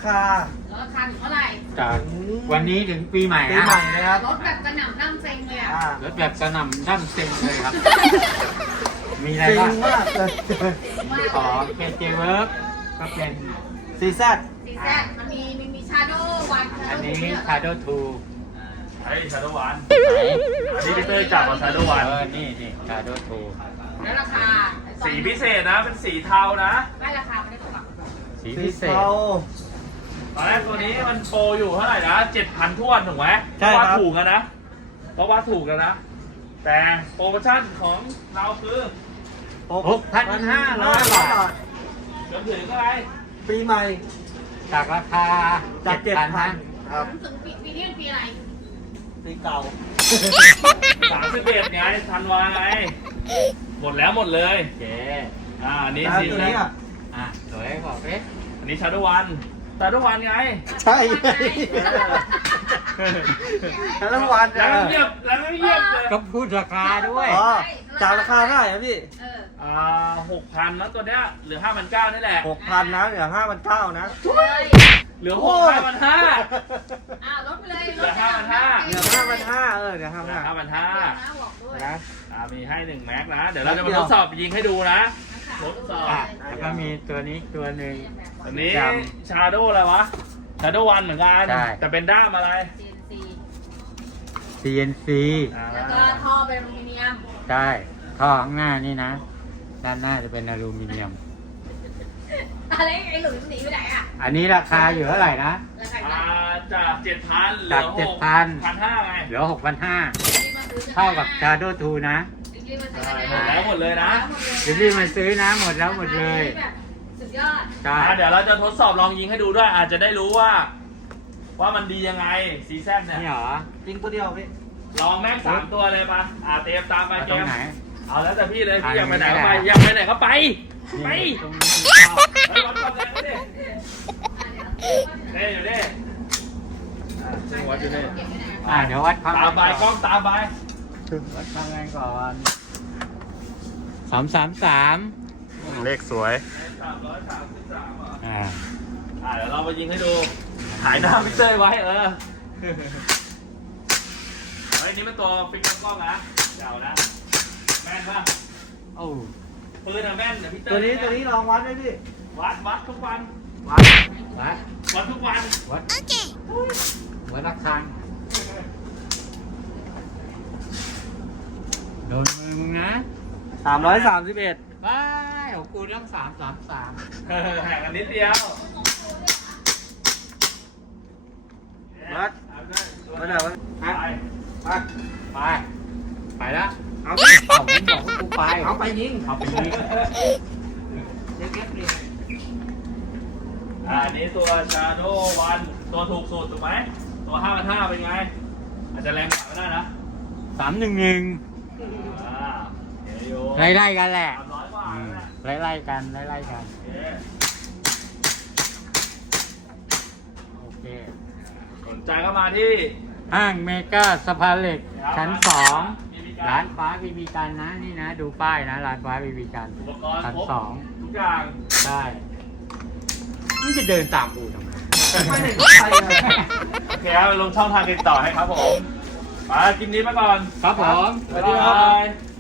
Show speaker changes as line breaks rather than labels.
คา
ลดราคาถึงเท่าไหร่
จากวันนี้ถึงปีใหม่
ปี
นะ
ใหม่นะครับ
ลดแบบกระหน่ำนั่งเซ็งเลยอ่ะ
รถแบบกระหน่ำดั้มเซ็งเลยครับ มีอะไร
จริง
บ้าง
มากเลย
ของ KJ Work ก็เป็น
ซีแซด
ซีแซดมันมีชาโดว์วัน
อันนี้ Shadow 2
ไอ้ชาโดวันอันนี้พี่เต้ยจับกับชาโดวัน
นี่ Shadow
แล้วราคา
สีพิเศษนะ เป็นสีเทานะ
ได้ราคาไม่ได้ตกหลัก
2สี
สี
พิเศษ
เทา
ตอนแรกตัวนี้มันโปรอยู่เท่าไหร่นะ 7,000ท้วนถูกไหม
ใช่
เพราะว่า
ครับ
ถูกกันนะเพราะว่าถูกกันนะ แต่โปรโมชั่นของเราคือ
6,500 บาท
จนถึงอะไร
ปีใหม่
จากราคา
จาก
7,000
7,000ครับ
ถึงปีนี้เป็นปีอะไร
ปีเก่า
31ไงธันวาไง หมดแล้วหมดเลย
โอเค
อันนี้
แล้ว
สี
ตัวนี้อ่ะ
สวยบอกเอ๊ะ
อันนี้ชาโดวันชาโดวันไง
ใช่ทั้งวัน
แล้วไม่เงียบแล้วไม่เงียบเลย
ก็พูดราคาด้วย
อ๋อจากราคาเท่าไหร่ครับพี่
6,000แล้วตัวเนี้ยเหลือ 5,900นี่แหละ
6,000นะเหลือ5,900นะ
เหลือ
โอ้
6,500
ลดไปเลย
เหลือ5,500
เหลือ5,500เดี๋ยว
เหลือ
5,500
5,500
บอกด้วย
นะ
มีให้1แม็กนะ เดี๋ยวเราจะมาทดสอบยิงให้ดูนะ ทดสอบ
แล้วก็มีตัวนี้ตัวหนึ่ง
อันนี้
จ
ชาโดอะไรวะชาโดวันเหมือนกัน
ใช่
แต่เป็นด้ามอะไร
CNC
CNC
แล้วก็ท่อเป็นอลูมิเนียม
ใช่ท่อข้างหน้านี่นะ ด้านหน้าจะเป็นอลูมิเนียม
อะไรไอ้หลุยมันหนีไปไหนอ่ะ
อันนี้ราคาอยู่เท่าไหร่นะ
ราคา
จาก 7,000 เหลื
จา
อก
7,000
6,500ไง
เหลือ 6,500 เท่ากับ Shadow 2 นะ
หมดแล้วหมดเลยนะ
รีบๆมาซื้อนะหมดแล้วหมดเลย
สุดยอด
ใช่
เดี๋ยวเราจะทดสอบลองยิงให้ดูด้วย อาจจะได้รู้ว่ามันดียังไงซีแซนเนี่ย
นี่เหรอ
จริงตัวเดียวพี่
ลองแม็ก3ตัวเลยปะเตรียมตามไป
เอา
เก
ตรง
ม
ไหน
เอาแล้วแต่พี่เลยพี่
อ่ะ
อยากไปไหน
อย่างนี้
ก็ไป
ก็ได้
อยากไปไหนก็ไป ไป
นี่ตรงนี้
ไปวัดความแรงก็ดิเน่อยู่นี่ซึ่งวัดอยู่นี่
เดี๋ยววัดความ
ตามไปกล้องตามไป
วัดความแรงก่อน333
เลขสวย เดี๋ยวเราไปยิงให้ดู ถ่ายหน้าพิเตอร์ไว้ไอ้นี่มันตัวฟิกเกอร์กล้องนะเดี๋ยวนะ แม่นป่ะ
โอ้
ปืนอะแม่นเดี๋ยวพี่เตอร์
ตัวนี้ลองวัดด้วยพี่
วัดทุกวัน
วัด
วัดทุกวัน
วัดระฆังโดนมือมึงนะ
331
ไปของกูต้อง333
แห่งกันนิดเดียว
วัด วัดไหนวะ
ไป
ไป
ไปแล้ว
เอา
ผมบอกว่ากูไป
เอาไปยิง
เอาไปยิง
เล็กๆเลย
อันนี้ตัวชาโดวันตัวถูกสุดถูกไหมตัว5,500เป็นไง อาจจะแรงกว่าก็ได้นะ
311
เดี๋ยวอยู่
ไล่ๆกันแหละ
300กว่า
อืม
แหละ
ไล่ๆกันไล่ๆกัน
โอเค
โอเค
สนใจก็มาที่
ห้างเมกาสะพานเหล็ก ชั้น
BB
2 ร้านฟ้าบีบีกันนะนี่นะ ดูป้ายนะร้านฟ้าบีบีกัน
อุปกรณ์
ชั้น
ครบ
2
ทุกอย่าง
ใช่มึงจะเดินตามกูทำไม
ไปไหนก็ไปเลย
โอเคครับลงช่องทางติดต่อให้ครับผม มาคลิปนี้มาก่อน
ครับผม
สวัสดีครับ